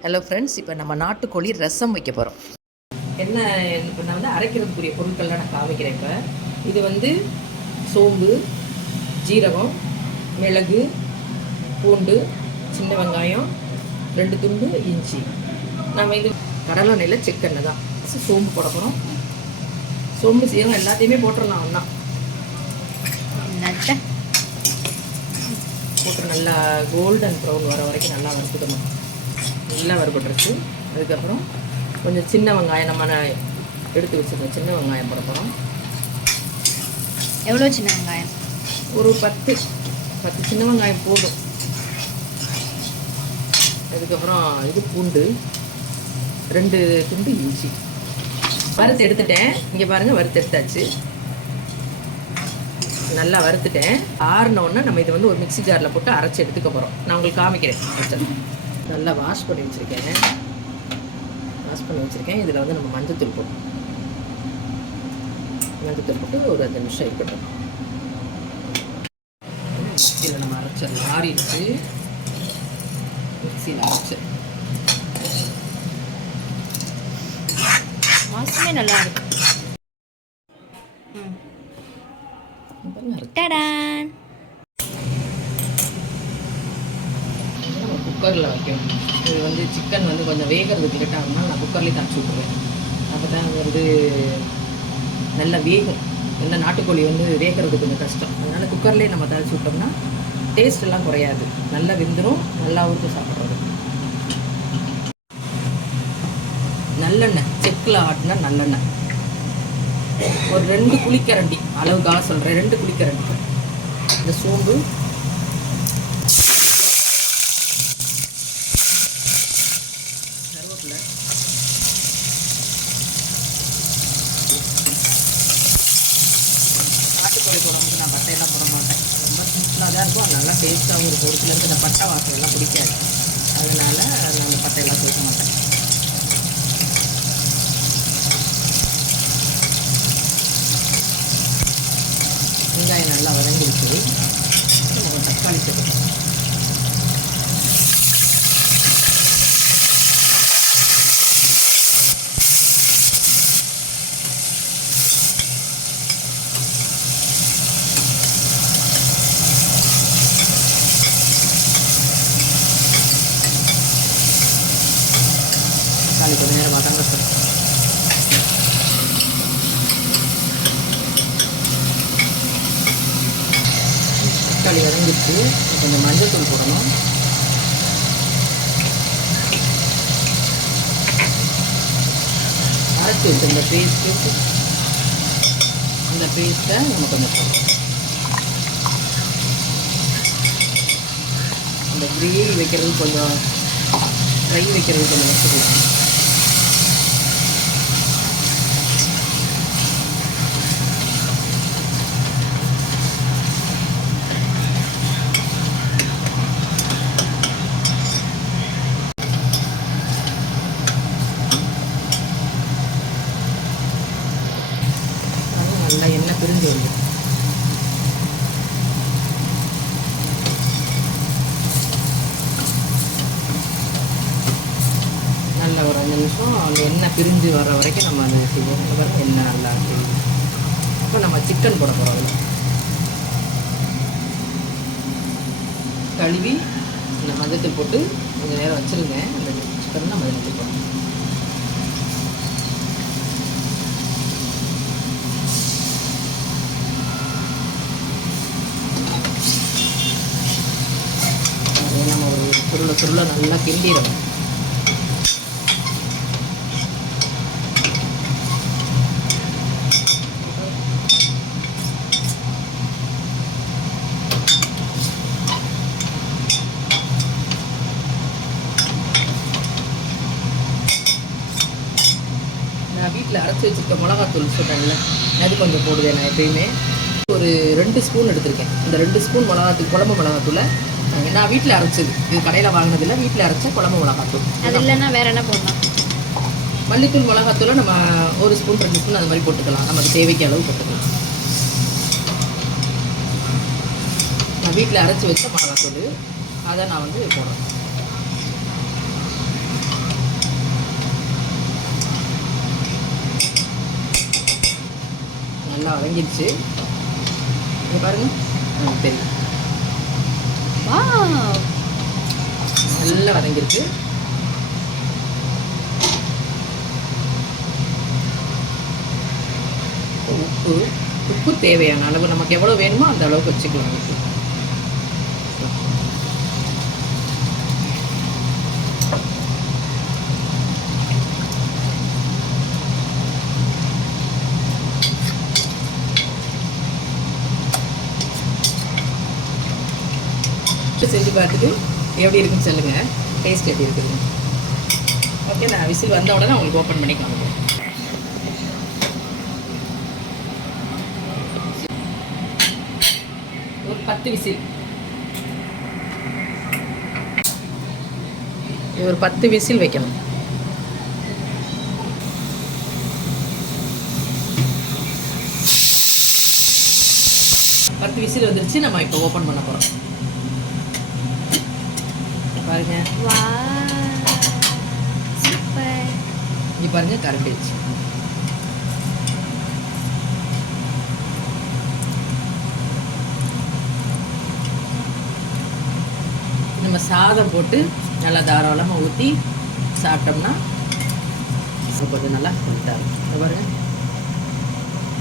Hello friends இப்போ நம்ம நாட்டுக்கோழி ரசம் வைக்க போகிறோம் என்ன இப்போ நான் வந்து அரைக்கிறதுக்குரிய பொருட்கள்லாம் நான் காமிக்கிறேன் இப்போ. இது வந்து சோம்பு ஜீரகம் மிளகு பூண்டு சின்ன வெங்காயம் ரெண்டு துண்டு இஞ்சி. நம்ம இது கடலை எண்ணெயில் செக்கெண்ணெய் தான் சோம்பு போட போகிறோம் சோம்பு சீரகம் எல்லாத்தையுமே போட்டுடலாம் ஒன்றா போட்டு நல்லா கோல்டன் ப்ரௌன் வர வரைக்கும் நல்லா வறுத்துக்கணும். நல்லா வறுபட்டுருச்சு அதுக்கப்புறம் கொஞ்சம் சின்ன வெங்காயம் நம்ம எடுத்து வச்சுருக்கோம். சின்ன வெங்காயம் போட போகிறோம் எவ்வளோ சின்ன வெங்காயம்? ஒரு பத்து. பத்து சின்ன வெங்காயம் போதும். அதுக்கப்புறம் இது பூண்டு. ரெண்டு துண்டு இஞ்சி. வறுத்து எடுத்துட்டேன். இங்கே பாருங்கள் வறுத்து எடுத்தாச்சு. நல்லா வறுத்துட்டேன். ஆறின உடனே நம்ம இதை வந்து ஒரு மிக்ஸி ஜாரில் போட்டு அரைச்சி எடுத்துக்க போகிறோம் நான் உங்களுக்கு காமிக்கிறேன். நல்லா வாஷ் பண்ணி வச்சுருக்கேன். வாஷ் பண்ணி வச்சுருக்கேன். இதில் வந்து நம்ம மஞ்சத்தூள் போட்டோம் மஞ்சத்தூள் போட்டு ஒரு அஞ்சு நிமிஷம் இருக்கட்டும். இதில் நம்ம அரைச்சது ஆறிடுச்சு மிக்சியில் அரைச்சு வாசமே நல்லா இருக்கு. ம். பாருங்க, அரைச்சு. டடான் நம்ம குக்கரில் வைக்கணும் இது வந்து சிக்கன் வந்து கொஞ்சம் வேகிறதுக்கு லேட் ஆகும்னா நான் குக்கர்லேயே காய்ச்சி விட்ருவேன் அப்போ தான் அது வந்து நல்லா வேகும். இல்லை நாட்டுக்கோழி வந்து வேகிறது கொஞ்சம் கஷ்டம். அதனால் குக்கர்லேயே நம்ம தாளிச்சு விட்டோம்னா டேஸ்ட்டெல்லாம் குறையாது. நல்லா வெந்துடும் நல்லா ஊற்றி சாப்பிட்றது. நல்லெண்ணெய். செக்கில் ஆட்டினா நல்லெண்ணெய். ஒரு ரெண்டு குளிக்கரண்டி அளவுக்காக சொல்கிறேன் ரெண்டு குளிக்கரண்டி இந்த சோம்பு நாட்டுக்கோழி குழம்புக்கு நான் பட்டையெல்லாம் போட மாட்டேன். ரொம்ப சிம்பிளாக தான் இருக்கும். அது நல்லா டேஸ்ட்டாகவும் இருக்கும். ஒரு சிலருக்கு இந்த பட்டை வாசம் எல்லாம் பிடிக்காது. அதனால் நான் அந்த பட்டையெல்லாம் சேர்க்க மாட்டேன். வெங்காயம் நல்லா வதங்கிருச்சு நம்ம தக்காளி சேர்க்கணும் தக்காளி கொஞ்ச நேரம் வதங்கட்டும் தக்காளி வதங்கிடுச்சு. கொஞ்சம் மஞ்சள் தூள் போடணும். அரைச்சி வச்சு இந்த பேஸ்ட்டு அந்த பேஸ்ட்டை நம்ம கொஞ்சம் போடணும். அந்த கிரேவி வைக்கிறது கொஞ்சம் ட்ரை வைக்கிறது கொஞ்சம் வச்சுக்கலாம் நல்லா எண்ணெய் பிரிஞ்சு வருது நல்ல ஒரு அஞ்சு நிமிஷம் அந்த எண்ணெய் பிரிஞ்சு வர்ற வரைக்கும் நம்ம அதை செய்வோம். எண்ணெய் நல்லா பிரிஞ்சு அப்போ நம்ம சிக்கன் போட போகிறோம் கழுவி இந்த மஞ்சத்தூள் போட்டு கொஞ்சம் நேரம் வச்சுருங்க. அந்த சிக்கன் நம்ம அதில் போகிறோம் அதை நம்ம ஒரு சுருளை நல்லா கிண்டிடணும். நான் வீட்டில் அரைச்சி வச்சுருக்க மிளகாத்தூள் சொன்னேன்ல அது கொஞ்சம் போடுவேன் நான் எப்பயுமே. ஒரு ரெண்டு ஸ்பூன் எடுத்திருக்கேன். இந்த ரெண்டு ஸ்பூன் மிளகாத்தூள் குழம்பு மிளகாத்தூளை நான் வீட்டில் அரைச்சது. இது கடையில் வாங்கினதில்ல வீட்டில் அரைச்ச குழம்பு மிளகாத்தூள். அது இல்லைன்னா வேற என்ன போடலாம் மல்லித்தூள் மிளகாத்தூளை நம்ம ஒரு ஸ்பூன் ரெண்டு ஸ்பூன் அது மாதிரி போட்டுக்கலாம். நமக்கு தேவைக்கு அளவு போட்டுக்கலாம். நான் வீட்டில் அரைச்சி வச்ச மிளகாத்தூள் அதை நான் வந்து போடுறேன் நல்லா வதங்கிடுச்சு. பாருங்கள் தெரியும். நல்லா வதங்கிருக்கு உப்பு உப்பு தேவையான அளவு நமக்கு எவ்வளோ வேணுமோ அந்த அளவுக்கு வச்சுக்கலாம் உப்பு செஞ்சு பார்த்துட்டு எப்படி இருக்குன்னு சொல்லுங்கள் டேஸ்ட் எப்படி இருக்குது ஓகே நான் விசில் வந்த உடனே உங்களுக்கு ஓப்பன் பண்ணி காமிக்கிறேன். ஒரு பத்து விசில். ஒரு பத்து விசில் வைக்கணும். பத்து விசில் வந்துருச்சு நம்ம இப்போ ஓப்பன் பண்ண போகிறோம் பாருங்க. வா இங்கே பாருங்க கரண்டிடுச்சு நம்ம சாதம் போட்டு நல்லா தாராளமாக ஊற்றி சாப்பிட்டோம்னா கொஞ்சம் நல்லா கொண்டாகும் பாருங்க.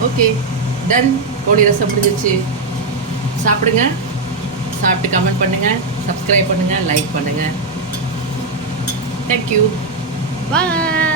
ஓகே டன் கோழி ரசம் முடிஞ்சிச்சு சாப்பிடுங்க. சாப்பிட்டு கமெண்ட் பண்ணுங்கள் சப்ஸ்கிரைப் பண்ணுங்கள் லைக் பண்ணுங்கள் தேங்க்யூ பாய்